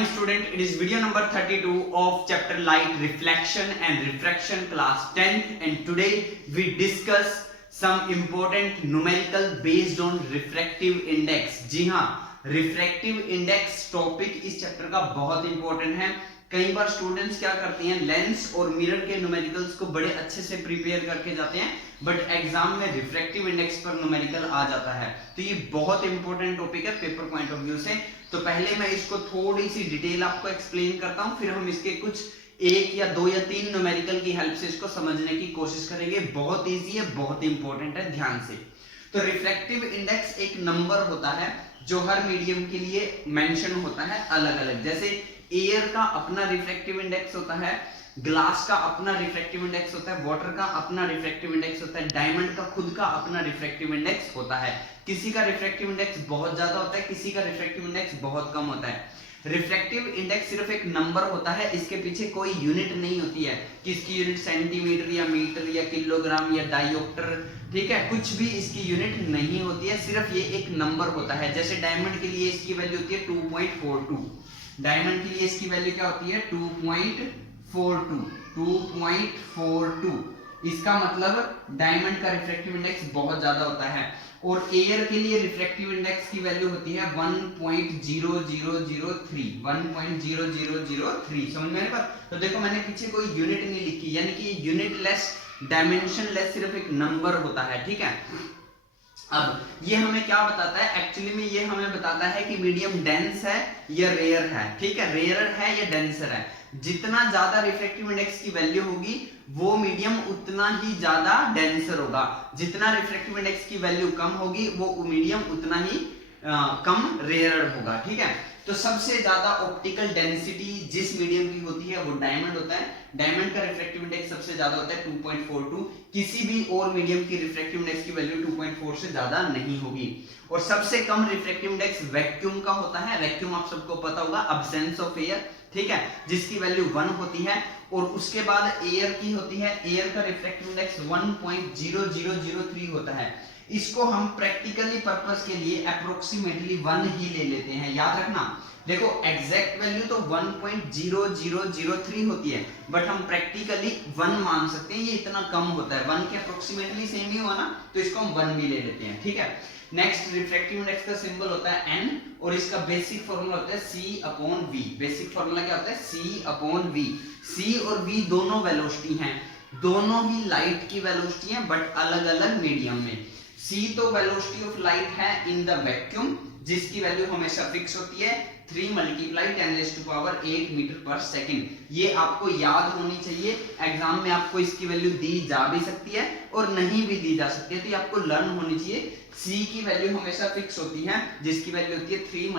morning student, it is video number 32 of chapter light reflection and refraction class 10th, and today we discuss some important numerical based on refractive index। जी हाँ, refractive index topic इस chapter का बहुत important है। कई बार students क्या करते हैं, lens और मिरर के न्यूमेरिकल्स को बड़े अच्छे से प्रिपेयर करके जाते हैं, बट एग्जाम में रिफ्रैक्टिव इंडेक्स पर न्यूमेरिकल आ जाता है। तो ये बहुत इंपॉर्टेंट टॉपिक है पेपर पॉइंट ऑफ व्यू से। तो पहले मैं इसको थोड़ी सी डिटेल आपको एक्सप्लेन करता हूँ, फिर हम इसके कुछ एक या दो या तीन न्यूमेरिकल की हेल्प से इसको समझने की कोशिश करेंगे। बहुत ईजी है, बहुत इंपॉर्टेंट है, ध्यान से। तो रिफ्रैक्टिव इंडेक्स एक नंबर होता है जो हर मीडियम के लिए मेंशन होता है अलग अलग। जैसे एयर का अपना रिफ्रैक्टिव इंडेक्स होता है, ग्लास का अपना रिफ्रैक्टिव इंडेक्स होता है, वाटर का अपना रिफ्रैक्टिव इंडेक्स होता है, डायमंड का खुद का अपना रिफ्रैक्टिव इंडेक्स होता है। किसी का रिफ्रैक्टिव इंडेक्स बहुत ज्यादा होता है, किसी का रिफ्रैक्टिव इंडेक्स बहुत कम होता है। रिफ्रैक्टिव इंडेक्स सिर्फ एक नंबर होता है, इसके पीछे कोई यूनिट नहीं होती है कि इसकी यूनिट सेंटीमीटर या मीटर या किलोग्राम या डायोप्टर, ठीक है, कुछ भी इसकी यूनिट नहीं होती है, सिर्फ ये एक नंबर होता है। जैसे डायमंड के लिए इसकी वैल्यू होती है 2.42, डायमंड के लिए इसकी वैल्यू क्या होती है 2.42। इसका मतलब डायमंड का रिफ्रैक्टिव इंडेक्स बहुत ज्यादा होता है। और एयर के लिए रिफ्रैक्टिव इंडेक्स की वैल्यू होती है 1.0003। समझ में आने पर? तो देखो मैंने पीछे कोई यूनिट नहीं लिखी, यानी कि यूनिटलेस, डायमेंशनलेस सिर्फ एक नंबर होता है, ठीक है। अब ये हमें क्या बताता है, एक्चुअली में ये हमें बताता है कि मीडियम डेंस है या रेयर है, ठीक है, रेयर है या डेंसर है। जितना ज्यादा रिफ्रैक्टिव इंडेक्स की वैल्यू होगी वो मीडियम उतना ही ज्यादा डेंसर होगा, जितना रिफ्रैक्टिव इंडेक्स की वैल्यू कम होगी वो मीडियम उतना ही कम रेयर होगा, ठीक है। तो सबसे ज्यादा ऑप्टिकल डेंसिटी जिस मीडियम की होती है वो डायमंड होता है। डायमंड का रिफ्रैक्टिव इंडेक्स सबसे ज्यादा होता है 2.42। किसी भी और मीडियम की रिफ्रैक्टिव इंडेक्स की वैल्यू 2.4 से ज्यादा नहीं होगी। और सबसे कम रिफ्रैक्टिव इंडेक्स वैक्यूम का होता है। वैक्यूम आप सबको पता होगा, अब्सेंस ऑफ एयर, ठीक है, जिसकी वैल्यू 1 होती है। और उसके बाद एयर की होती है, एयर का रिफ्रैक्टिव इंडेक्स 1.0003 होता है। इसको हम प्रैक्टिकली पर्पस के लिए अप्रोक्सीमेटली 1 ही ले लेते हैं, याद रखना। देखो एग्जैक्ट वैल्यू तो 1.0003 होती है, बट हम प्रैक्टिकली 1 मान सकते हैं, ये इतना कम होता है। 1 के अप्रोक्सीमेटली सेम ही हुआ ना, तो इसको हम 1 भी ले लेते हैं, ठीक है। नेक्स्ट रिफ्रैक्टिव इंडेक्स का सिंबल होता है n और इसका बेसिक फार्मूला होता है C/V। बेसिक फार्मूला क्या होता है C/V। C और V दोनों वेलोसिटी हैं, दोनों ही लाइट की वेलोसिटी हैं, बट अलग अलग मीडियम में। C तो वेलोसिटी ऑफ लाइट है इन द वैक्यूम, जिसकी वैल्यू हमेशा फिक्स होती है 3 × 10⁸ मीटर पर सेकंड। ये आपको याद होनी चाहिए, एग्जाम में आपको इसकी वैल्यू दी जा भी सकती है और नहीं भी दी जा सकती है, तो ये आपको लर्न होनी चाहिए। C की वैल्यू हमेशा फिक्स होती है, जिसकी वैल्यू होती है 3 ×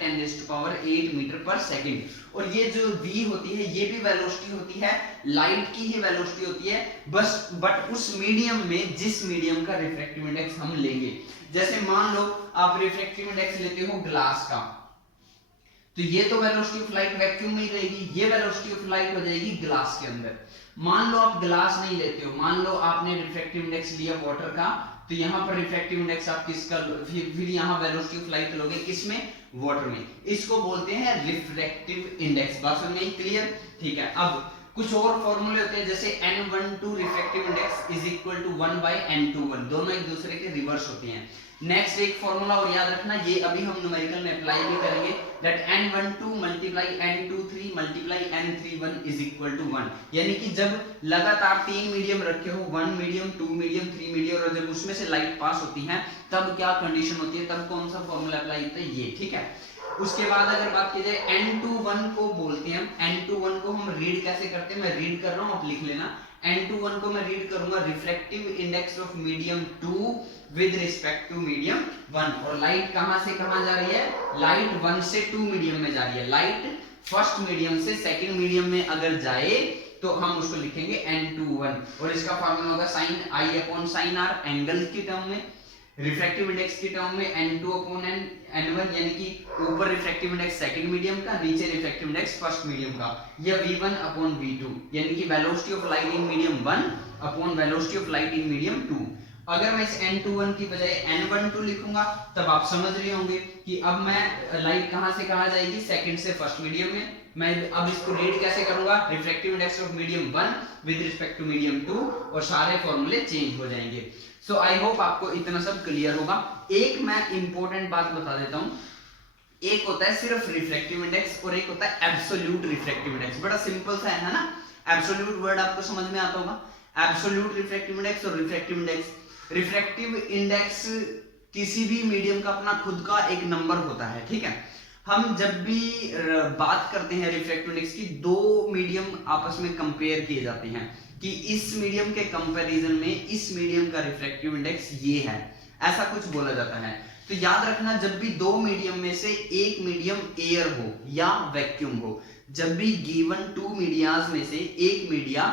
10⁸ मीटर पर सेकंड। और ये जो V होती है ये भी वेलोसिटी होती है, लाइट की ही वेलोसिटी होती है, बस बट उस मीडियम में जिस मीडियम का रिफ्रैक्टिव इंडेक्स हम लेंगे। जैसे मान लो आप रिफ्रैक्टिव इंडेक्स लेते हो ग्लास का, तो ये तो वेलोसिटी ऑफ लाइट वैक्यूम में ही रहेगी, ये वेलोसिटी ऑफ लाइट हो जाएगी ग्लास के अंदर। मान लो आप ग्लास नहीं लेते हो, मान लो आपने रिफ्रैक्टिव इंडेक्स लिया वाटर का, तो यहाँ पर रिफ्रैक्टिव इंडेक्स आप किसका, फिर यहाँ वेलोसिटी ऑफ लाइट लोगे किसमें, वाटर में। इसको बोलते हैं रिफ्रैक्टिव इंडेक्स। बात समझ में क्लियर? ठीक है। अब कुछ और फॉर्मूले होते हैं, जैसे N12 refractive index is equal to 1/N21, दोनों एक दूसरे के रिवर्स होते हैं। नेक्स्ट एक फॉर्मूला और याद रखना, ये अभी हम न्यूमेरिकल में अप्लाई भी करेंगे, that N12 × N23 × N31 is equal to 1। यानी कि जब लगातार 3 मीडियम रखे हो, 1 मीडियम, 2 मीडियम, 3 मीडियम, और जब उसमें से लाइट पास होती है तब क्या कंडीशन होती है, तब कौन सा फॉर्मूला अप्लाई होता है, ये, ठीक है। उसके बाद अगर बात की जाए N21 को बोलते हैं, N21 को हम रीड कैसे करते हैं, मैं रीड कर रहा हूं, आप लिख लेना। N21 को मैं रीड करूंगा refractive index of medium 2 with respect to medium 1। और लाइट कहां से कहां जा रही है, लाइट 1 से 2 मीडियम में जा रही है। लाइट फर्स्ट मीडियम से सेकंड मीडियम में अगर जाए तो हम उसको लिखेंगे N21, और इसका फार्मूला होगा sin I/sin r, एंगल की टर्म में। रिफ्रैक्टिव इंडेक्स की टर्म में N2/N1, यानी कि ऊपर रिफ्रैक्टिव इंडेक्स सेकंड मीडियम का, नीचे रिफ्रैक्टिव इंडेक्स फर्स्ट मीडियम का, या V1/V2, यानी कि velocity of light in medium 1 upon velocity of light in medium 2। अगर मैं इस N21 की बजाय N12 लिखूंगा तब आप समझ रहे होंगे कि अब मैं लाइट कहां से कहां जाएगी, सेकंड से फर्स्ट मीडियम में। मैं अब इसको रीड कैसे करूंगा, refractive index of medium 1 with respect to medium 2, और सारे फॉर्मूले चेंज हो जाएंगे। सो आई होप आपको इतना सब क्लियर होगा। एक मैं इंपॉर्टेंट बात बता देता हूं, एक होता है सिर्फ रिफ्रैक्टिव इंडेक्स और एक होता है एब्सोल्यूट रिफ्रैक्टिव इंडेक्स। बड़ा सिंपल सा है ना, एब्सोल्यूट वर्ड आपको समझ में आता होगा, एब्सोल्यूट रिफ्रैक्टिव इंडेक्स और रिफ्रैक्टिव इंडेक्स। रिफ्रैक्टिव इंडेक्स किसी भी मीडियम का अपना खुद का एक नंबर होता है, ठीक है। हम जब भी बात करते हैं रिफ्रैक्टिव इंडेक्स की, दो मीडियम आपस में कंपेयर किए जाते हैं कि इस मीडियम के कंपैरिजन में इस मीडियम का रिफ्रैक्टिव इंडेक्स ये है, ऐसा कुछ बोला जाता है। तो याद रखना, जब भी दो मीडियम में से एक मीडियम एयर हो या वैक्यूम हो, जब भी गिवन टू मीडियाज में से एक मीडिया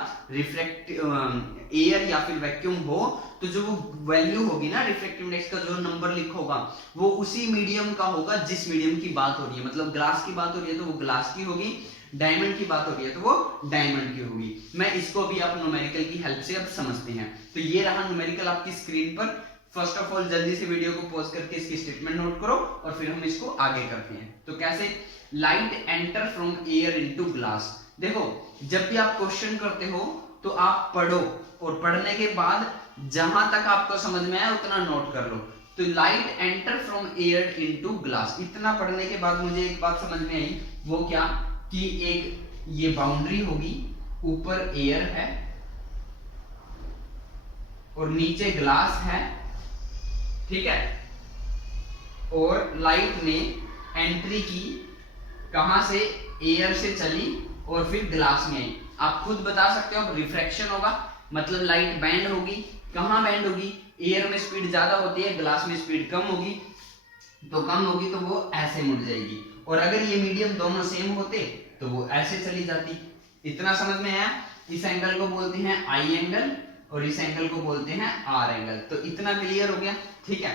एयर या फिर वैक्यूम हो, तो जो वो वैल्यू होगी ना रिफ्रैक्टिव इंडेक्स का, जो नंबर लिखा होगा वो उसी मीडियम का होगा जिस मीडियम की बात हो रही है। मतलब ग्लास की बात हो रही है तो वो ग्लास की होगी, डायमंड की बात हो रही है तो वो डायमंड की होगी। मैं इसको भी आप न्यूमेरिकल की हेल्प से अब समझते हैं। तो ये रहा न्यूमेरिकल आपकी स्क्रीन पर। फर्स्ट ऑफ ऑल जल्दी से वीडियो को पॉज करके इसकी स्टेटमेंट नोट करो और फिर हम इसको आगे करते हैं। तो कैसे, light enter from air into glass. देखो, जब भी आप क्वेश्चन करते हो तो आप पढ़ो और पढ़ने के बाद जहां तक आपको समझ में आए उतना नोट कर लो। तो light enter from air into glass, इतना पढ़ने के बाद मुझे एक बात समझ में आई, वो क्या कि एक ये बाउंड्री होगी, ऊपर एयर है और नीचे ग्लास है, ठीक है। और लाइट ने एंट्री की, कहां से, एयर से चली और फिर ग्लास में आई। आप खुद बता सकते हो, रिफ्रैक्शन होगा मतलब लाइट बैंड होगी। कहां बैंड होगी, एयर में स्पीड ज्यादा होती है, ग्लास में स्पीड कम होगी, तो कम होगी तो वो ऐसे मुड़ जाएगी। और अगर ये मीडियम दोनों सेम होते तो वो ऐसे चली जाती। इतना समझ में आया। इस एंगल को बोलते हैं आई एंगल और इस एंगल को बोलते हैं आर एंगल। तो इतना क्लियर हो गया, ठीक है।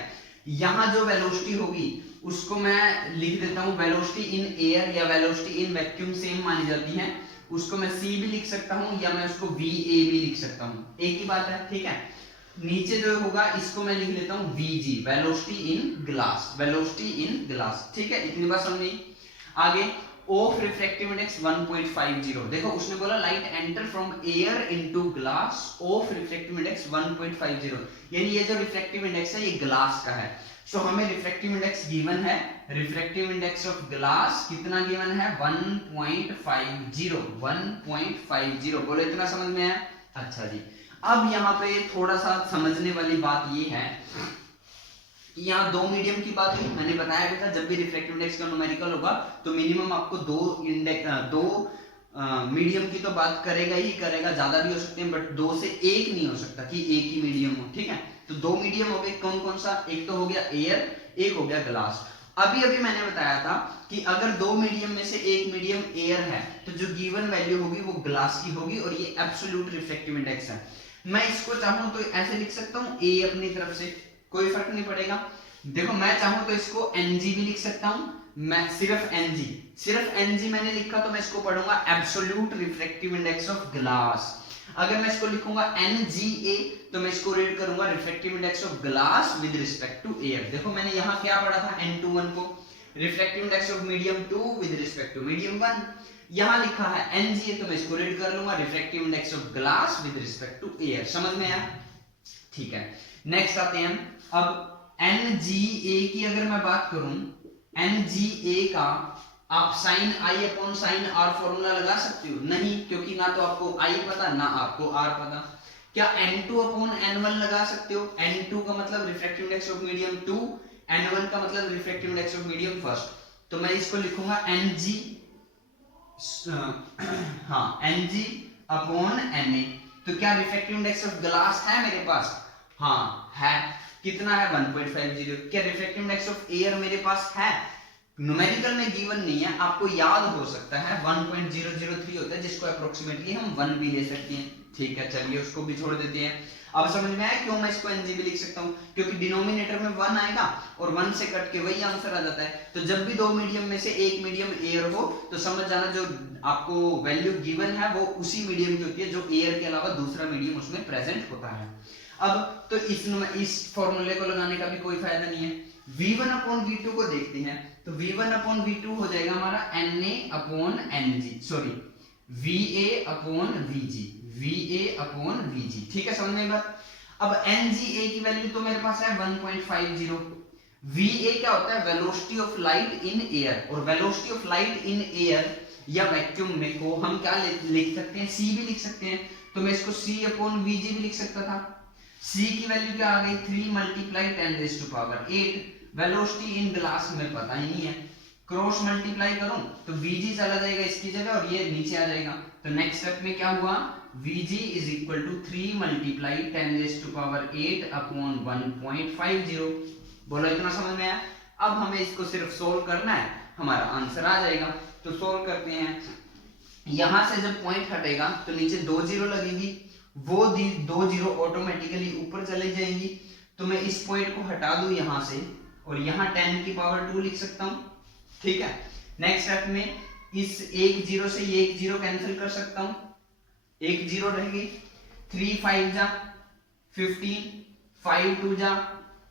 यहां जो वेलोसिटी होगी उसको मैं लिख देता हूं, वेलोसिटी इन एयर या वेलोसिटी इन वैक्यूम सेम मानी जाती है, उसको मैं सी भी लिख सकता हूं या मैं उसको वी ए भी लिख सकता हूं, एक ही बात है, ठीक है। नीचे जो होगा इसको मैं लिख लेता हूं V G, velocity in glass, velocity in glass, ठीक है। इतनी बात समझ में। आगे ऑफ रिफ्रैक्टिव इंडेक्स 1.50। देखो उसने बोला light enter from air into glass, of refractive index 1.50, यानी ये जो रिफ्रैक्टिव इंडेक्स है ये ग्लास का है। सो हमें रिफ्रैक्टिव इंडेक्स गिवन है, रिफ्रैक्टिव इंडेक्स ऑफ ग्लास कितना गिवन है, 1.50, 1.50। बोलो इतना समझ में आया। अच्छा जी, अब यहाँ पे थोड़ा सा समझने वाली बात ये है कि यहाँ दो मीडियम की बात हुई, मैंने बताया भी था जब भी रिफ्रैक्टिव इंडेक्स का न्यूमेरिकल होगा तो मिनिमम आपको दो मीडियम की तो बात करेगा ही करेगा, ज्यादा भी हो सकते हैं बट दो से एक नहीं हो सकता कि एक ही मीडियम हो, ठीक है। तो दो मीडियम हो गए, कौन कौन सा, एक तो हो गया एयर, एक हो गया ग्लास। अभी अभी मैंने बताया था कि अगर दो मीडियम में से एक मीडियम एयर है तो जो गिवन वैल्यू होगी वो ग्लास की होगी और ये एब्सोल्यूट रिफ्रैक्टिव इंडेक्स है। मैं इसको चाहूं तो ऐसे लिख सकता हूं, ए अपनी तरफ से, कोई फर्क नहीं पड़ेगा। देखो मैं चाहूं तो इसको Ng भी लिख सकता हूं, मैं सिर्फ Ng मैंने लिखा तो मैं इसको पढ़ूंगा absolute refractive index of glass. अगर मैं इसको लिखूंगा Nga तो मैं इसको रीड करूंगा refractive index of glass with respect to air. देखो मैंने यहां क्या पढ़ा था, N21 को, refractive index of medium 2 with respect to medium 1। यहां लिखा है Nga तो मैं इसको रीड कर लूंगा refractive index of glass with respect to air. समझ में आया, ठीक है। नेक्स्ट आते हैं अब Nga की अगर मैं बात करूं, Nga का आप sine I upon sine R formula लगा सकते हो? नहीं, क्योंकि ना तो आपको आई पता ना आपको आर पता। क्या N2 अपॉन N1 लगा सकते हो? N2 का मतलब refractive index of medium 2, N1 का मतलब refractive index of medium first. तो मैं इसको लिखूंगा Ng, हाँ Ng अपॉन Na। तो क्या रिफ्रैक्टिव इंडेक्स ऑफ ग्लास है मेरे पास? हाँ है, कितना है 1.50। क्या रिफ्रैक्टिव इंडेक्स ऑफ एयर मेरे पास है? न्यूमेरिकल में गिवन नहीं है, आपको याद हो सकता है 1.003 होता है जिसको अप्रोक्सीमेटली हम 1 भी ले सकते हैं, ठीक है। चलिए उसको भी छोड़ देते हैं। अब समझ में आया क्यों मैं इसको Ng भी लिख सकता हूं, क्योंकि डिनोमिनेटर में 1 आएगा और 1 से कट के वही आंसर आ जाता है। तो जब भी दो मीडियम में से एक मीडियम एयर हो तो समझ जाना जो आपको वैल्यू गिवन है वो उसी मीडियम की होती है जो एयर के अलावा दूसरा मीडियम उसमें प्रेजेंट होता है। अब तो इस फॉर्मूले को लगाने का भी कोई फायदा नहीं है। V1 अपॉन V2 को देखते हैं, तो V1 अपॉन V2 हो जाएगा हमारा Na upon Ng, sorry Va upon Vg, Va upon Vg, ठीक है, समझ में बात। अब Nga की वैल्यू तो मेरे पास है 1.50। Va क्या होता है, velocity of light in air, और velocity of light in air या वैक्यूम में को हम क्या लिख सकते हैं, c भी लिख सकते हैं, तो मैं इसको c अपॉन Vg भी लिख सकता था। c की वैल्यू क्या आ गई, 3 मल्टीप्लाई 10⁸8। वेलोसिटी इन ग्लास में पता ही नहीं है, क्रॉस मल्टीप्लाई करूं तो Vg चला जाएगा इसकी जगह और ये नीचे आ जाएगा। तो नेक्स्ट स्टेप में क्या हुआ, Vg is equal to 3 multiply 10⁸8 upon 1.50। बोलो इतना समझ में आया। अब हमें इसको सिर्फ सोल्व करना है, हमारा आंसर आ जाएगा। तो सोल्व करते हैं, यहां से जब पॉइंट हटेगा तो नीचे 2 जीरो लगेगी, वो 2 जीरो ऑटोमेटिकली ऊपर चले जाएंगी। तो मैं इस पॉइंट को हटा दूं यहां से, और यहां 10 की पावर 2 लिख सकता हूं, ठीक है। नेक्स्ट स्टेप में इस एक जीरो से ये एक जीरो कैंसिल कर सकता हूं, एक जीरो रहेगी, 3 5 जा 15, 5 2 जा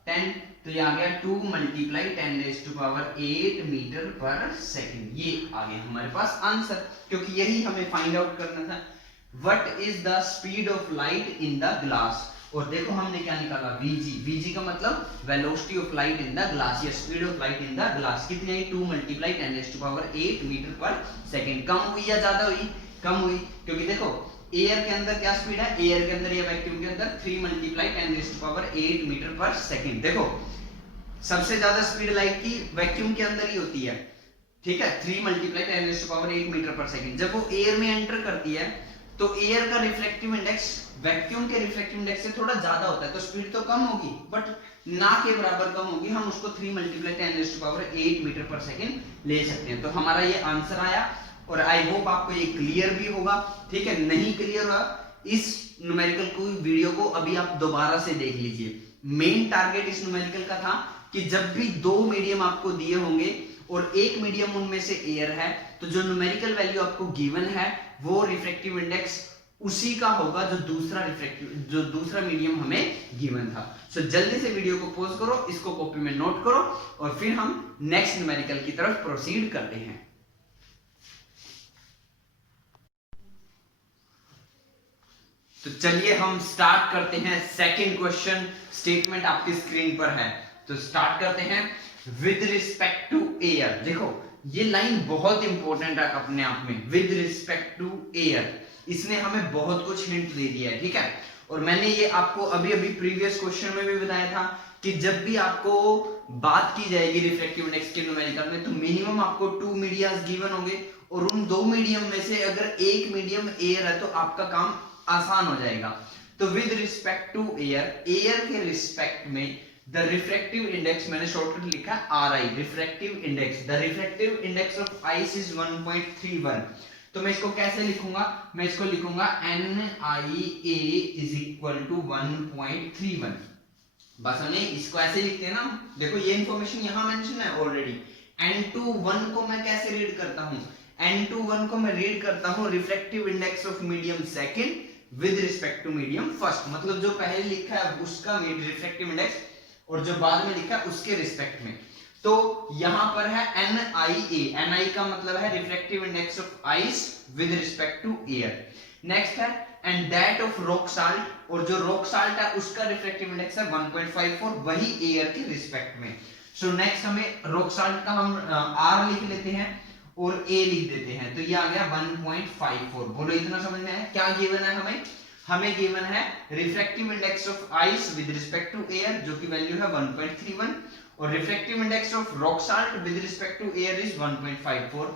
10, तो ये आ गया 2 मल्टीप्लाई 10⁸8 मीटर पर सेकंड। ये आ गया हमारे पास आंसर, क्योंकि यही हमें फाइंड आउट करना था, what is the speed of light in the glass. और देखो हमने क्या निकाला, Vg, Vg का मतलब velocity of light in the glass या speed of light in the glass, कितनी आई, 2 मल्टीप्लाई 10⁸8 मीटर पर सेकंड। कम हुई या ज्यादा हुई, कम हुई, क्योंकि देखो एयर के अंदर क्या स्पीड है, एयर के अंदर या वैक्यूम के अंदर 3 मल्टीप्लाई 10⁸8 मीटर पर सेकंड। देखो सबसे ज्यादा स्पीड लाइट की वैक्यूम के अंदर ही होती है, ठीक है, 3 मल्टीप्लाई 10⁸8 मीटर पर सेकंड। जब वो एयर में एंटर करती है तो एयर का रिफ्लेक्टिव इंडेक्स वैक्यूम के रिफ्लेक्टिव इंडेक्स से थोड़ा ज्यादा होता है, तो स्पीड तो कम होगी बट ना के बराबर कम होगी। हम उसको 3 मल्टीप्लाई 10⁸8 मीटर पर सेकंड ले सकते हैं। तो हमारा ये आंसर आया, और आई होप आपको ये क्लियर भी होगा, ठीक है। नहीं क्लियर हुआ, इस न्यूमेरिकल को वीडियो को अभी आप दोबारा से देख लीजिए। मेन टारगेट इस न्यूमेरिकल का था कि जब भी 2 मीडियम आपको दिए होंगे और एक मीडियम उनमें से एयर है, तो जो न्यूमेरिकल वैल्यू आपको गिवन है वो रिफ्रैक्टिव इंडेक्स उसी का होगा जो दूसरा मीडियम हमें गिवन था। सो जल्दी से वीडियो को पॉज करो, इसको कॉपी में नोट करो, और फिर हम नेक्स्ट न्यूमेरिकल की तरफ प्रोसीड करते हैं। तो चलिए हम स्टार्ट करते हैं। सेकंड क्वेश्चन स्टेटमेंट आपकी स्क्रीन पर है, तो स्टार्ट करते हैं। विद रिस्पेक्ट टू एयर, देखो ये लाइन बहुत इंपॉर्टेंट है अपने आप में, विद रिस्पेक्ट टू एयर, इसने हमें बहुत कुछ हिंट दे दिया है, ठीक है। और मैंने ये आपको अभी अभी प्रीवियस क्वेश्चन में भी बताया था कि जब भी आपको बात की जाएगी रिफ्रैक्टिव इंडेक्स के न्यूमेरिकल में, तो मिनिमम आपको 2 मीडियम्स गिवन होंगे, और उन 2 मीडियम में से अगर एक मीडियम एयर है तो आपका काम आसान हो जाएगा। तो with respect to air, air के रिस्पेक्ट में द रिफ्रैक्टिव इंडेक्स, मैंने शॉर्टकट लिखा RI, refractive index, the refractive index of ice is 1.31। तो मैं इसको कैसे लिखूंगा, मैं इसको लिखूंगा NIA इज इक्वल टू 1.31। बस हमने इसको ऐसे लिखते हैं ना, देखो ये इंफॉर्मेशन यहां मेंशन है ऑलरेडी। N21 को मैं कैसे रीड करता हूं, N21 को मैं रीड करता हूं refractive index of medium second with respect to medium first, मतलब जो पहले लिखा है उसका रिफ्रैक्टिव इंडेक्स और जो बाद में लिखा है उसके रिस्पेक्ट में। तो यहां पर है NIA, NI का मतलब है refractive index of ice with respect to air. Next है and that of rock salt, और जो रॉक साल्ट है उसका रिफ्रैक्टिव इंडेक्स है 1.54, वही एयर के रिस्पेक्ट में। सो नेक्स्ट हमें रॉक साल्ट का हम R लिख लेते हैं और A लिख देते हैं, तो ये आ गया 1.54। बोलो इतना समझ में आया, क्या गिवन है हमें गिवन है refractive index of ice with respect to air, जो की वैल्यू है 1.31, और refractive index of rock salt with respect to air is 1.54।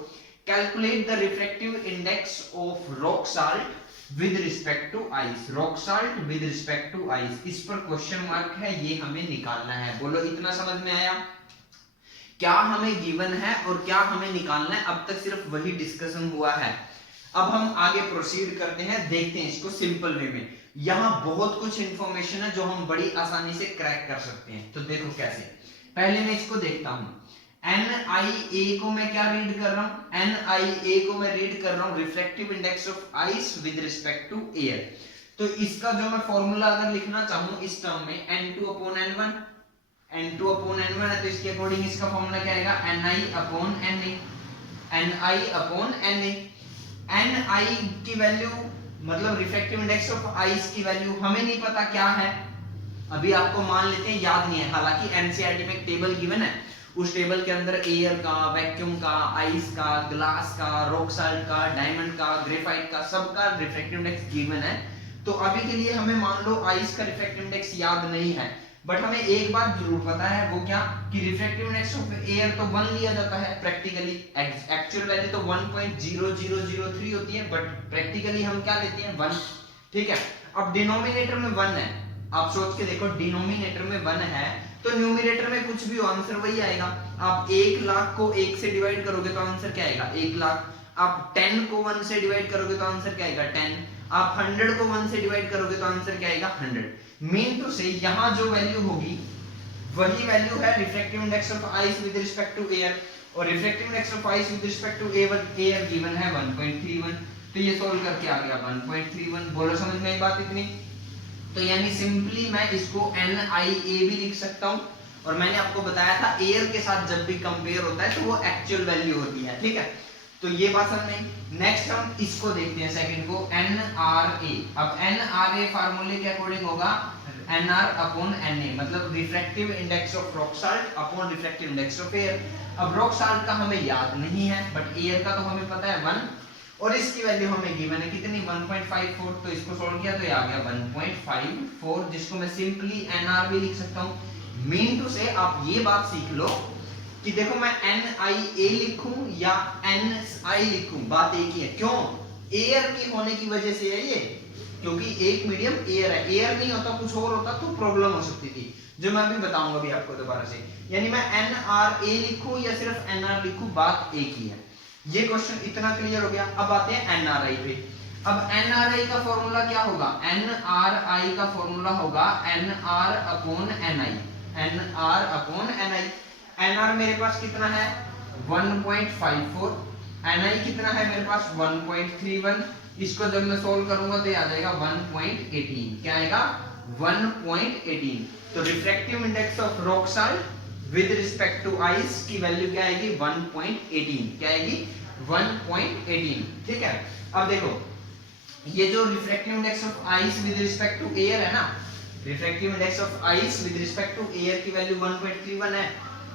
Calculate the refractive index of rock salt with respect to ice, rock salt with respect to ice, इस पर question mark है, ये हमें निकालना है। बोलो इतना समझ में आया, क्या हमें गिवन है और क्या हमें निकालना है, अब तक सिर्फ वही डिस्कशन हुआ है। अब हम आगे प्रोसीड करते हैं, देखते हैं इसको सिंपल वे में। यहां बहुत कुछ इंफॉर्मेशन है जो हम बड़ी आसानी से क्रैक कर सकते हैं, तो देखो कैसे। पहले मैं इसको देखता हूं, NIA को मैं क्या रीड कर रहा हूं, NIA को मैं रीड कर रहा हूं refractive index of ice with respect to air. तो इसका जो मैं फॉर्मूला अगर लिखना चाहूं इस टर्म में N2/N1, N2/N1 है तो इसके अकॉर्डिंग इसका फॉर्मूला क्या आएगा Ni/Na, Ni/Na। Ni की वैल्यू मतलब रिफ्रैक्टिव इंडेक्स ऑफ आइस की वैल्यू हमें नहीं पता क्या है, अभी आपको मान लेते हैं याद नहीं है, हालांकि एनसीईआरटी में एक टेबल गिवन है, उस टेबल के अंदर एयर का, वैक्यूम का, आइस का, ग्लास का, रॉक साल्ट का, डायमंड का, ग्रेफाइट का, सबका रिफ्रैक्टिव इंडेक्स गिवन है। तो अभी के लिए हमें मान लो आइस का रिफ्रैक्टिव इंडेक्स याद नहीं है, बट हमें एक बात जरूर पता है, वो क्या कि रिफ्रैक्टिव इंडेक्स ऑफ एयर तो 1 लिया जाता है प्रैक्टिकली, एक्चुअल वैल्यू तो 1.0003 होती है, बट प्रैक्टिकली हम क्या लेते हैं 1, ठीक है। अब डिनोमिनेटर में 1 है, आप सोच के देखो डिनोमिनेटर में 1 है तो न्यूमरेटर में कुछ भी हो आंसर वही आएगा। आप 1 लाख को 1 से डिवाइड करोगे तो आंसर क्या आएगा 1 लाख, आप 10 को 1 से डिवाइड करोगे तो आंसर क्या आएगा 10, आप 100 को 1 से डिवाइड करोगे तो आंसर क्या आएगा 100। मीन टू से यहाँ जो वैल्यू होगी वही वैल्यू है refractive index of ice with respect to air, और refractive index of ice with respect to air given है 1.31, तो ये सोल्व करके आ गया 1.31। बोलो समझ में आई बात इतनी? तो यानी सिंपली मैं इसको NiA भी लिख सकता हूं, और मैंने आपको बताया था एयर के साथ जब भी कंपेयर होता है तो वो एक्चुअल वैल्यू होती है, ठीक है। तो ये बात समझ में। नेक्स्ट हम इसको देखते हैं सेकंड को NRA। अब NRA फार्मूले के अकॉर्डिंग होगा NR/Na, मतलब refractive index of rock salt upon refractive index of air. अब रॉक साल्ट का हमें याद नहीं है, बट एयर का तो हमें पता है 1, और इसकी वैल्यू हमें गिवन है कितनी 1.54, तो इसको सॉल्व किया तो ये आ गया 1.54, जिसको मैं सिंपली NR भी लिख सकता हूं। मीन टू से आप ये बात सीख लो कि देखो मैं NiA लिखूं या NI लिखूं, बात एक ही है। क्यों? एयर की होने की वजह से है ये, क्योंकि एक मीडियम एयर है, एयर नहीं होता कुछ और होता तो प्रॉब्लम हो सकती थी, जो मैं अभी बताऊंगा भी आपको दोबारा से। यानी मैं NRA लिखूं या सिर्फ NR लिखूं, बात एक ही है। ये क्वेश्चन इतना क्लियर हो गया। अब आते हैं NRI पे। अब NRI का फॉर्मूला क्या होगा? NRI का फॉर्मूला होगा NR/Ni, NR/Ni। NR मेरे पास कितना है 1.54, Ni कितना है मेरे पास 1.31, इसको जब मैं सोल्व करूंगा तो ये आ जाएगा 1.18, क्या आएगा 1.18। तो refractive index of rock salt with respect to ice की वैल्यू क्या आएगी 1.18, क्या आएगी 1.18, ठीक है। अब देखो ये जो refractive index of ice with respect to air है ना, refractive index of ice with respect to air की वैल्यू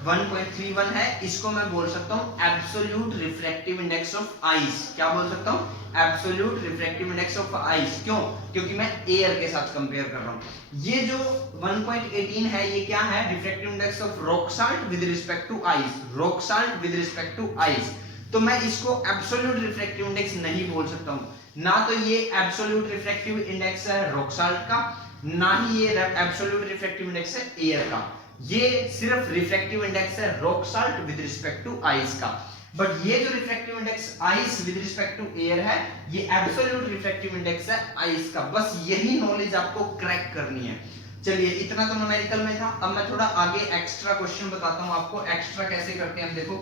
1.31 है, इसको मैं बोल सकता हूं absolute refractive index of ice. क्या बोल सकता हूं? Absolute refractive index of ice. क्यों? क्योंकि मैं एयर के साथ कंपेयर कर रहा हूं। ये जो 1.18 है ये क्या है? Refractive index of rock salt with respect to ice, rock salt with respect to ice. तो मैं इसको एब्सोल्यूट रिफ्रैक्टिव इंडेक्स नहीं बोल सकता हूं, ना तो ये एब्सोल्यूट रिफ्रैक्टिव इंडेक्स है रॉक साल्ट का, ना ही ये एब्सोल्यूट रिफ्रैक्टिव इंडेक्स है एयर का। ये सिर्फ रिफ्रैक्टिव इंडेक्स है rock salt with respect to ice का। बट ये जो refractive index ice with respect to air है, ये एब्सोल्यूट रिफ्रैक्टिव इंडेक्स है आइस का। बस यही नॉलेज आपको क्रैक करनी है। चलिए इतना तो न्यूमेरिकल में था। अब मैं थोड़ा आगे एक्स्ट्रा क्वेश्चन बताता हूं आपको। एक्स्ट्रा कैसे करते हैं हम देखो।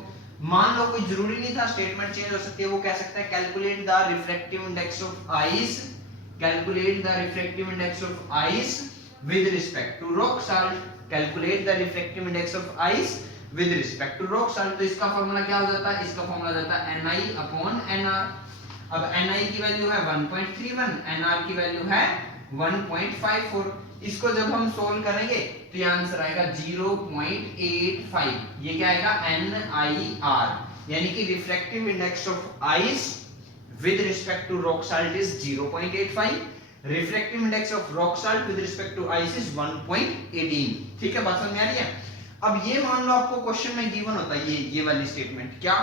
मान लो कोई जरूरी नहीं था, स्टेटमेंट चेंज हो सकती है, वो कह सकता है calculate the refractive index of ice, calculate the refractive index of ice with respect to rock salt, calculate the refractive index of ice with respect to rock salt. तो इसका फॉर्मूला क्या हो जाता है? इसका फॉर्मूला जाता है Ni/Nr। अब Ni की वैल्यू है 1.31, Nr की वैल्यू है 1.54। इसको जब हम सोल्व करेंगे तो ये आंसर आएगा 0.85। ये क्या आएगा? NIR, यानी कि refractive index of ice with respect to rock salt is 0.85, refractive index of rock salt with respect to ice is 1.18। ठीक है, बात समझ में आ रही है? अब ये मान लो आपको क्वेश्चन में गिवन होता है ये वाली स्टेटमेंट, क्या?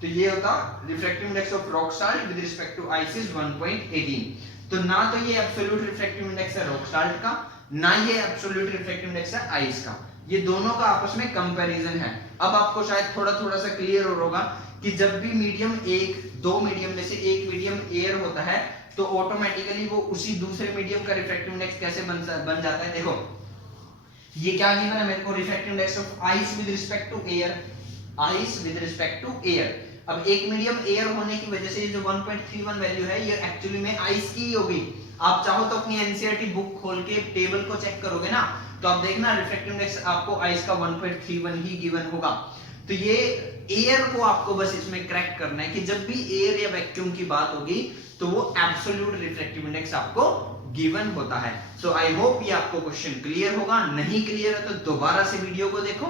तो ये होता refractive index of rock salt with respect to ice is 1.18। तो ना तो ये एब्सोल्यूट रिफ्रैक्टिव इंडेक्स है रॉक साल्ट का, ना ये एब्सोल्यूट रिफ्रैक्टिव इंडेक्स है आइस का। ये दोनों का आपस में कंपैरिजन है। अब आपको शायद थोड़ा सा क्लियर होगा कि जब भी मीडियम दो मीडियम में से एक मीडियम एयर होता है तो ऑटोमेटिकली वो उसी दूसरे मीडियम का रिफ्रैक्टिव इंडेक्स कैसे बन जाता है। देखो ये क्या गिवन है मेरे को, refractive index of ice with respect to air, ice with respect to air. अब एक मीडियम एयर होने की वजह से ये जो 1.31 वैल्यू है ये एक्चुअली में आइस की ही होगी। आप चाहो तो अपनी एनसीईआरटी बुक खोल के टेबल को चेक करोगे ना, तो आप देखना रिफ्रैक्टिव इंडेक्स आपको आइस का 1.31 ही गिवन होगा। तो ये एयर को आपको बस इसमें क्रैक करना है कि जब भी एयर या वैक्यूम की बात होगी तो वो एब्सोल्यूट रिफ्रैक्टिव इंडेक्स आपको गिवन होता है। सो आई होप ये आपको क्वेश्चन क्लियर होगा। नहीं क्लियर है तो दोबारा से वीडियो को देखो,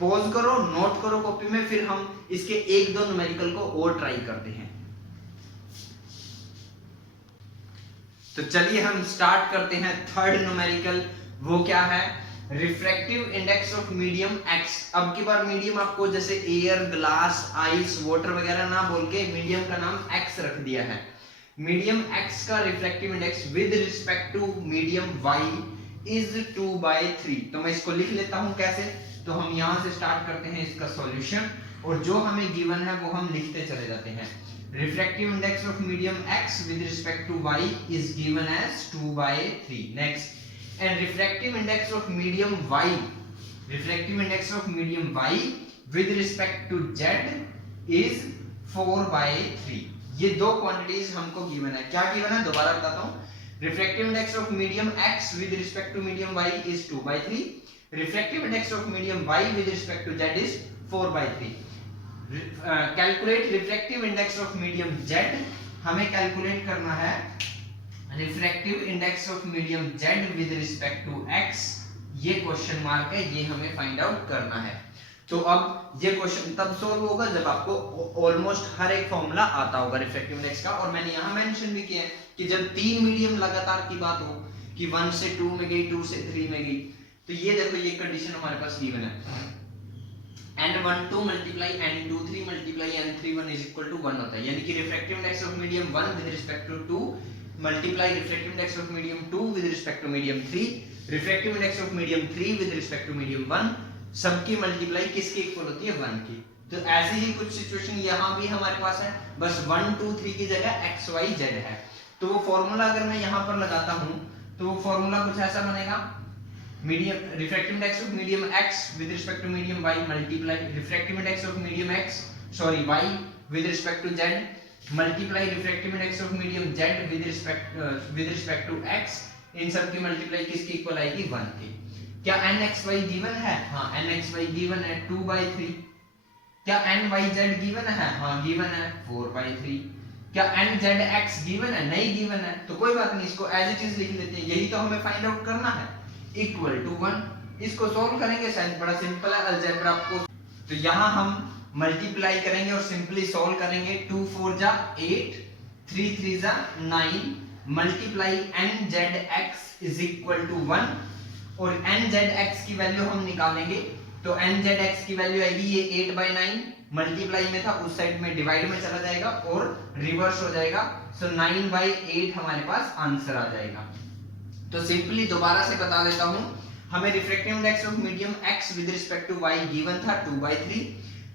पॉज करो, नोट करो कॉपी में, फिर हम इसके एक दो न्यूमेरिकल को और ट्राई करते हैं। तो चलिए हम स्टार्ट करते हैं थर्ड न्यूमेरिकल। वो क्या है? Refractive index of medium x. अब की बार मीडियम आपको जैसे एयर, ग्लास, आइस, वाटर वगैरह ना बोल के मीडियम का नाम एक्स रख दिया है। मीडियम एक्स का refractive index with respect to medium y is 2/3। तो मैं इसको लिख लेता हूं कैसे। तो हम यहां से स्टार्ट करते हैं इसका सॉल्यूशन, और जो हमें गिवन है वो हम लिखते चले जाते हैं। Refractive index of medium x with respect to y is given as 2/3. Next, and refractive index of medium y with respect to z is 4/3. ये दो क्वांटिटीज हमको गिवन है। क्या गिवन है दोबारा बताता हूं। Refractive index of medium x with respect to medium y is 2/3. Refractive index of medium y with respect to z is 4/3. Calculate refractive index of medium z। हमें कैलकुलेट करना है refractive index of medium z with respect to x। ये question mark है, ये हमें find out करना है। तो अब ये क्वेश्चन तब सोल्व होगा जब आपको ऑलमोस्ट हर एक फॉर्मूला आता होगा रिफ्रैक्टिव इंडेक्स का। और मैंने यहां मेंशन भी किया है कि जब तीन मीडियम लगातार की बात हो कि 1 से 2 में गई, 2 से 3 में गई, तो ये देखो ये कंडीशन हमारे पास गिवन है। n12 multiply n23 multiply n31 is equal to 1 होता है। यानी कि refractive index of medium 1 with respect to 2 multiply refractive index of medium 2 with respect to medium 3 refractive index of medium 3 with respect to medium 1, सबकी multiply किसके equal होती है? 1 की। तो ऐसे ही कुछ सिचुएशन यहां भी हमारे पास है, बस 1 2 3 की जगह x y z है। तो वो फार्मूला अगर मैं यहां पर लगाता हूं तो वो फार्मूला कुछ ऐसा बनेगा। Medium refractive index of medium x with respect to medium y multiply refractive index of medium y with respect to z multiply refractive index of medium z with respect to x। इन सब की multiply किसकी equal आएगी? 1 की। क्या nxy given है? हाँ nxy given है 2/3। क्या nyz गिवन है? हाँ गिवन है 4/3। क्या nzx गिवन है? नहीं गिवन है। तो कोई बात नहीं, इसको एज इट इज लिख लेते हैं, यही तो हमें फाइंड आउट करना है। Equal to 1। इसको सॉल्व करेंगे, साइन बड़ा सिंपल है अलजेब्रा आपको। तो यहां हम मल्टीप्लाई करेंगे और सिंपली सॉल्व करेंगे। 2 4 जा 8, 3 3 जा 9 multiply nzx is equal to 1, और nzx की वैल्यू हम निकालेंगे। तो nzx की वैल्यू आएगी ये 8/9 मल्टीप्लाई में था, उस साइड में डिवाइड में चला जाएगा और रिवर्स हो जाएगा। सो 9/8 हमारे पास आंसर आ जाएगा। तो सिंपली दोबारा से बता देता हूं, हमें refractive index of medium x with respect to y given था 2/3,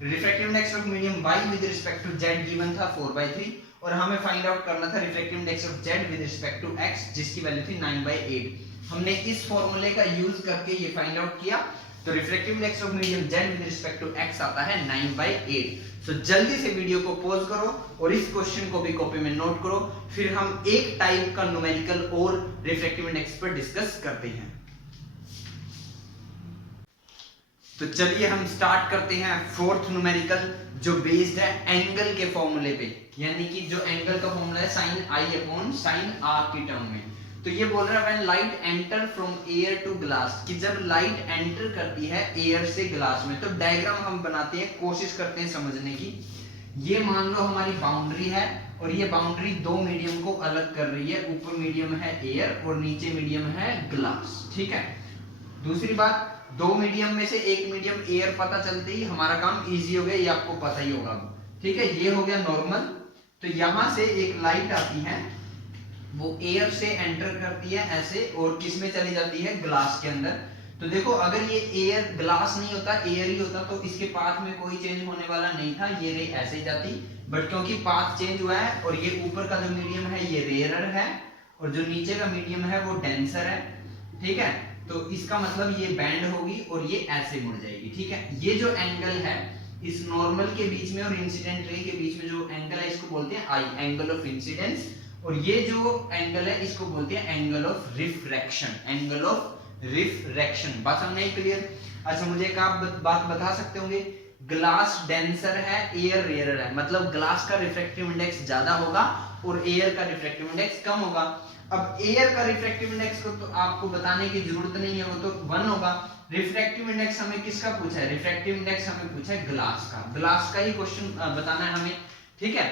refractive index of medium y with respect to z given था 4/3, और हमें फाइंड आउट करना था refractive index of z with respect to x जिसकी वैल्यू थी 9/8। हमने इस फार्मूले का यूज करके ये फाइंड आउट किया। तो refractive index of medium z with respect to x आता है 9/8। सो जल्दी से वीडियो को पॉज करो और इस क्वेश्चन को भी कॉपी में नोट करो, फिर हम एक टाइप का न्यूमेरिकल और रिफ्रैक्टिव इंडेक्स पर डिस्कस करते हैं। तो चलिए हम स्टार्ट करते हैं फोर्थ न्यूमेरिकल, जो बेस्ड है एंगल के फॉर्मूले पे। यानी कि जो एंगल का फॉर्मूला है sin i upon sin r की टर्म में। तो ये बोल रहा है when light enter from air to glass, कि जब लाइट एंटर करती है एयर से ग्लास में। तो डायग्राम हम बनाते हैं, कोशिश करते हैं समझने की। ये मान लो हमारी बाउंड्री है और ये बाउंड्री दो मीडियम को अलग कर रही है। ऊपर मीडियम है एयर और नीचे मीडियम है ग्लास, ठीक है। दूसरी बात, दो मीडियम में से एक मीडियम एयर पता चलते ही हमारा काम इजी हो गया, ये आपको पता ही होगा, ठीक है। ये हो गया नॉर्मल। तो यहां से एक लाइट आती है, वो एयर से एंटर करती है ऐसे, और किस में चली जाती है? ग्लास के अंदर। तो देखो अगर ये एयर ग्लास नहीं होता, एयर ही होता, तो इसके पाथ में कोई चेंज होने वाला नहीं था, ये रे ऐसे ही जाती। बट क्योंकि पाथ चेंज हुआ है और ये ऊपर का जो मीडियम है ये रेयरर है और जो नीचे का मीडियम है वो डेंसर है, ठीक है। तो इसका मतलब ये बैंड होगी और ये ऐसे मुड़ जाएगी, ठीक है। ये जो एंगल है इस नॉर्मल के बीच में और इंसिडेंट रे के बीच में जो एंगल है इसको बोलते हैं आई, एंगल ऑफ इंसिडेंस। और ये जो एंगल है इसको बोलते हैं angle of refraction, angle of refraction. बात समझ नहीं क्लियर? अच्छा मुझे एक आप बात बता सकते होंगे, ग्लास डेंसर है, एयर रेयर है, मतलब ग्लास का रिफ्रैक्टिव इंडेक्स ज्यादा होगा और एयर का रिफ्रैक्टिव इंडेक्स कम होगा। अब एयर का रिफ्रैक्टिव इंडेक्स को तो आपको बताने की जरूरत नहीं है, वो तो 1 होगा। रिफ्रैक्टिव इंडेक्स हमें किसका पूछा है? रिफ्रैक्टिव इंडेक्स हमें पूछा है ग्लास का, ग्लास का ही क्वेश्चन बताना है हमें, ठीक है।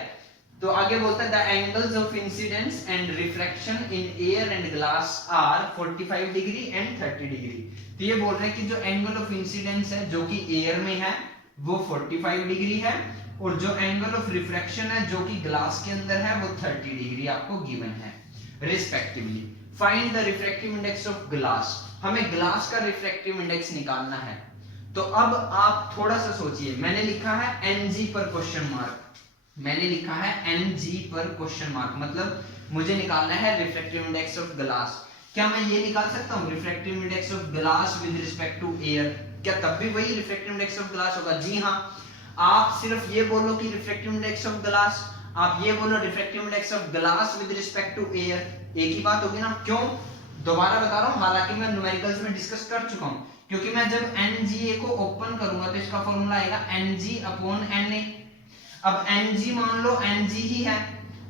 तो आगे बोलता है the angles of incidence and refraction in air and glass are 45 degree and 30 degree. तो ये बोल रहे हैं कि जो एंगल ऑफ इंसिडेंस है जो कि एयर में है वो 45 डिग्री है, और जो एंगल ऑफ रिफ्रैक्शन है जो कि ग्लास के अंदर है वो 30 डिग्री आपको गिवन है respectively. Find the refractive index of glass, हमें ग्लास का रिफ्रैक्टिव इंडेक्स निकालना है। तो अब आप थोड़ा सा सोचिए, मैंने लिखा है एनजी पर क्वेश्चन मार्क, मैंने लिखा है एनजी पर क्वेश्चन मार्क, मतलब मुझे निकालना है रिफ्रैक्टिव इंडेक्स ऑफ ग्लास। क्या मैं ये निकाल सकता हूँ refractive index of glass with respect to air? क्या तब भी वही रिफ्रैक्टिव इंडेक्स ऑफ ग्लास होगा? जी हाँ। आप सिर्फ ये बोलो कि रिफ्रैक्टिव इंडेक्स ऑफ ग्लास, आप ये बोलो refractive index of glass with respect to air, एक ही बात होगी ना। क्यों? दोबारा बता रहा हूँ, हालांकि मैं न्यूमेरिकल्स में डिस्कस कर चुका हूँ, क्योंकि मैं जब NGA को ओपन करूंगा तो इसका फॉर्मूला आएगा NG अपॉन NA। अब NG मान लो NG ही है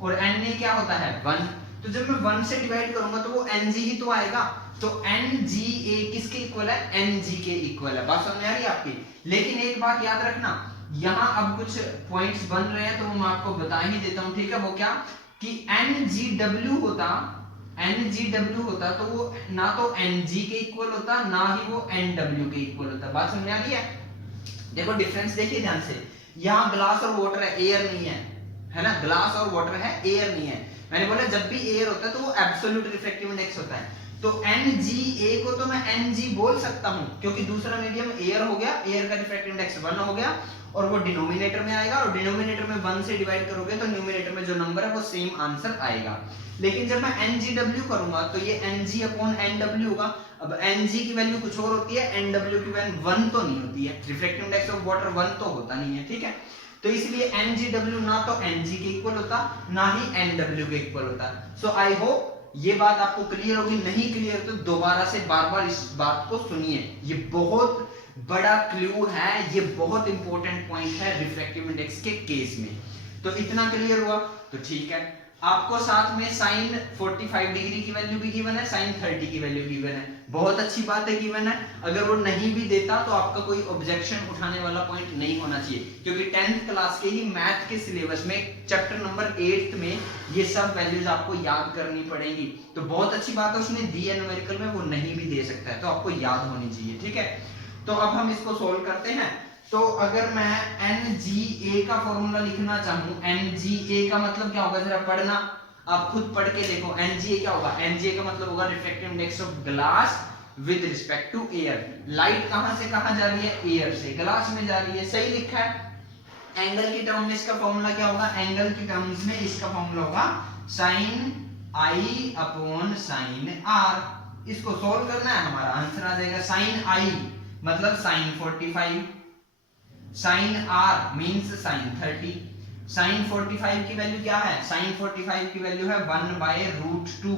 और NA क्या होता है 1, तो जब मैं 1 से डिवाइड करूंगा तो वो NG ही तो आएगा। तो NGA किसके इक्वल है? NG के इक्वल है। बात समझ आ रही है आपकी? लेकिन एक बात याद रखना, यहाँ अब कुछ पॉइंट्स बन रहे हैं तो मैं आपको बता ही देता हूँ, ठीक है। वो क्या कि NGW होता तो वो ना तो NG के इक्वल होता ना ही वो NW के इक्वल होता। बात समझ आ रही है? देखो डिफरेंस देखिए ध्यान से, यहाँ ग्लास और वाटर है, एयर नहीं है ना, ग्लास और वाटर है, एयर नहीं है। मैंने बोला जब भी एयर होता है तो वो एब्सोल्यूट रिफ्रैक्टिव इंडेक्स होता है। तो NGA को तो मैं NG बोल सकता हूँ क्योंकि दूसरा मीडियम एयर हो गया, एयर का रिफ्रैक्टिव इंडेक्स 1 हो गया और वो डिनोमिनेटर में आएगा, और डिनोमिनेटर में 1 से डिवाइड करोगे तो न्यूमरेटर में जो नंबर है वो सेम आंसर आएगा। लेकिन जब मैं NGW करूंगा तो ये NG अपॉन NW होगा। अब NG की वैल्यू कुछ और होती है, NW की वैल्यू 1 तो नहीं होती है, रिफ्रैक्टिव इंडेक्स ऑफ वाटर 1 तो होता नहीं है, ठीक है। तो इसलिए NGW ना तो NG के इक्वल होता ना ही NW के इक्वल होता। सो आई होप ये बात आपको क्लियर होगी, नहीं क्लियर तो दोबारा से बार-बार इस बात को सुनिए, ये बहुत बड़ा क्लू है, ये बहुत इंपॉर्टेंट पॉइंट है रिफ्रैक्टिव इंडेक्स के केस में। तो इतना क्लियर हुआ तो ठीक है। आपको साथ में sin 45 डिग्री की वैल्यू भी गिवन है, sin 30 की वैल्यू गिवन है, बहुत अच्छी बात है गिवन है। अगर वो नहीं भी देता तो आपका कोई ऑब्जेक्शन उठाने वाला पॉइंट नहीं होना चाहिए, क्योंकि 10th क्लास के ही मैथ के सिलेबस में चैप्टर नंबर 8 में ये सब वैल्यूज आपको याद करनी पड़ेंगी। तो बहुत अच्छी बात है, उसने दी है न्यूमेरिकल में, वो नहीं भी दे सकता है तो आपको याद होनी चाहिए, ठीक है। तो अब हम इसको सोल्व करते हैं। तो अगर मैं NGA का फॉर्मूला लिखना चाहूं, NGA का मतलब क्या होगा जरा पढ़ना, आप खुद पढ़ के देखो। NGA क्या होगा? NGA का मतलब होगा refractive index of glass with respect to air. Light कहां से कहां जा रही है? एयर से ग्लास में जा रही है, सही लिखा है। एंगल की टर्म में इसका फॉर्मूला क्या होगा? एंगल की टर्म्स में इसका फॉर्मूला होगा sin I upon sin R। इसको सोल्व करना है, हमारा आंसर आ जाएगा sin I मतलब sin 45, sin R means sin 30। sin 45 की वैल्यू क्या है? sin 45 की वैल्यू है 1/√2।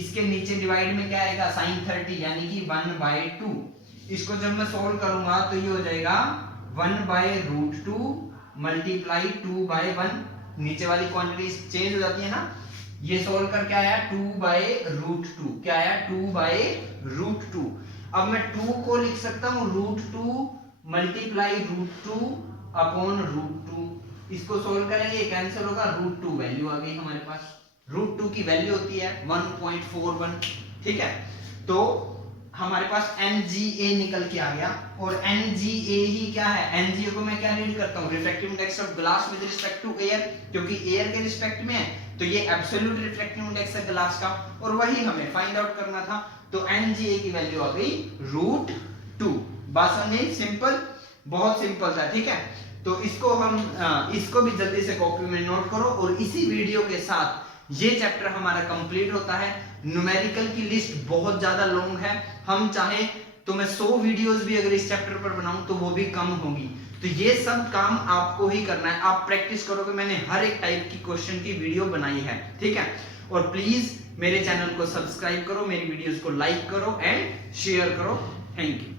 इसके नीचे डिवाइड में क्या आएगा? sin 30 यानी कि 1/2। इसको जब मैं सोल्व करूंगा तो ये हो जाएगा 1/√2 मल्टीप्लाई 2/1, नीचे वाली क्वांटिटी चेंज हो जाती है ना। ये सोल्व करके आया 2/√2, क्या आया? 2/√2। अब मैं 2 को लिख सकता हूं √2 मल्टीप्लाई √2 अपॉन √2। इसको सोल्व करेंगे, कैंसिल होगा, √2 वैल्यू आ गई हमारे पास। √2 की वैल्यू होती है 1.41, ठीक है। तो हमारे पास NGA निकल के आ गया, और NGA ही क्या है? NGA को मैं क्या रीड करता हूँ? Refractive index of glass with respect to air, क्योंकि एयर के रिस्पेक्ट में है तो ये एब्सोल्यूट रिफ्रैक्टिव इंडेक्स है ग्लास का, और वही हमें फाइंड आउट करना था। तो NGA की वैल्यू आ गई √2। बात समझे? सिंपल, बहुत सिंपल था, ठीक है। तो इसको हम इसको भी जल्दी से कॉपी में नोट करो, और इसी वीडियो के साथ ये चैप्टर हमारा कंप्लीट होता है। न्यूमेरिकल की लिस्ट बहुत ज्यादा लॉन्ग है, हम चाहे तो मैं 100 वीडियोस भी अगर इस चैप्टर पर बनाऊं तो वो भी कम होगी। तो ये सब काम आपको ही करना है, आप प्रैक्टिस करोगे। मैंने हर एक टाइप की क्वेश्चन की वीडियो बनाई है, ठीक है। और प्लीज मेरे चैनल को सब्सक्राइब करो, मेरी वीडियोस को लाइक करो एंड शेयर करो। Thank you.